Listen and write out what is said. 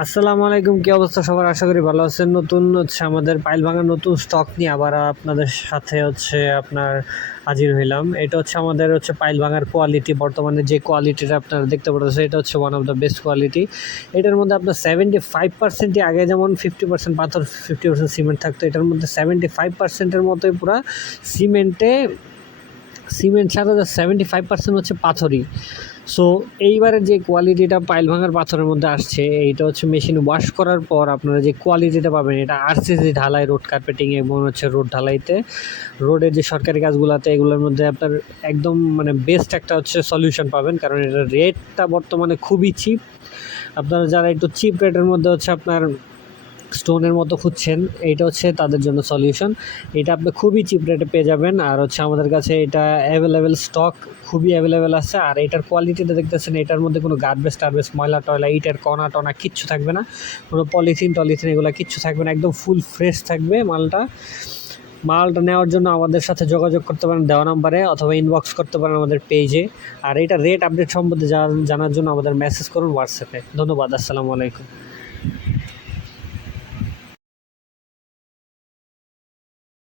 আসসালামু আলাইকুম, কী অবস্থা সবার? আশা করি ভালো আছেন। নতুন হচ্ছে আমাদের পাইল ভাঙার নতুন স্টক নিয়ে আবার আপনাদের সাথে হচ্ছে আপনার হাজির হইলাম। এটা হচ্ছে আমাদের হচ্ছে পাইল ভাঙার কোয়ালিটি বর্তমানে যে কোয়ালিটিটা আপনারা দেখতে পাচ্ছেন এটা হচ্ছে one of the best quality এটার মধ্যে আপনার সেভেন্টি ফাইভ পার্সেন্টই আগে যেমন ফিফটি পার্সেন্ট পাথর ফিফটি পার্সেন্ট সিমেন্ট থাকতো, এটার মধ্যে সেভেন্টি ফাইভ পার্সেন্টের মতোই পুরো সিমেন্টে সিমেন্ট ছাড়া সেভেন্টি ফাইভ পার্সেন্ট হচ্ছে পাথরই। সো এইবারে যে কোয়ালিটিটা পাইল ভাঙার পাথরের মধ্যে আসছে, এইটা হচ্ছে মেশিন ওয়াশ করার পর আপনারা যে কোয়ালিটিটা পাবেন, এটা আরসিসি ঢালাই রোড কার্পেটিং এবং হচ্ছে রোড ঢালাইতে। রোডের যে সরকারি কাজগুলোতে, এগুলোর মধ্যে আপনার একদম মানে বেস্ট একটা হচ্ছে সলিউশন পাবেন, কারণ এটার রেটটা বর্তমানে খুবই চিপ আপনারা যারা একটু চিপ রেটের মধ্যে হচ্ছে আপনার স্টোনের মতো খুঁজছেন, এইটা হচ্ছে তাদের জন্য সলিউশন এটা আপনি খুবই চিপ রেটে পেয়ে যাবেন, আর হচ্ছে আমাদের কাছে এটা অ্যাভেলেবেল স্টক খুবই অ্যাভেলেবেল আছে, আর এটার কোয়ালিটিটা দেখতেছেন, এটার মধ্যে কোনো গার্বেজ টার্বেজ ময়লা টয়লা, ইটের কণা টনা কিচ্ছু থাকবে না। কোনো পলিথিন টলিথিন এগুলো কিচ্ছু থাকবে না, একদম ফুল ফ্রেশ থাকবে মালটা। মালটা নেওয়ার জন্য আমাদের সাথে যোগাযোগ করতে পারেন দেওয়া নাম্বারে, অথবা ইনবক্স করতে পারেন আমাদের পেজে আর এটা রেট আপডেট সম্বন্ধে জানার জন্য আমাদের মেসেজ করুন হোয়াটসঅ্যাপে ধন্যবাদ, আসসালামু আলাইকুম।